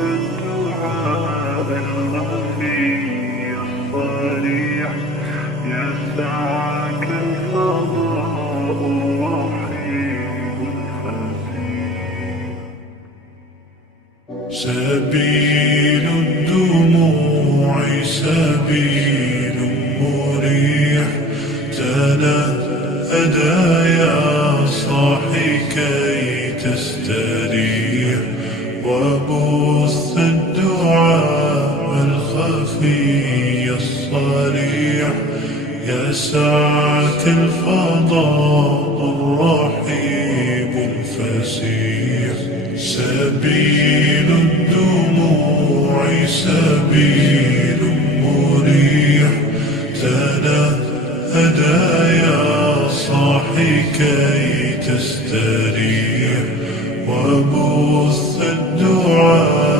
الدعاء الخفي الصريح يسعك الفضاء الرحيم الفسيح. سبيل الدموع سبيل مريح تنهدى يا صاحي كي تستريح وبث الدعاء الخفي الصريح يسعك الفضاء الرحيم الفسيح. سبيل الدموع سبيل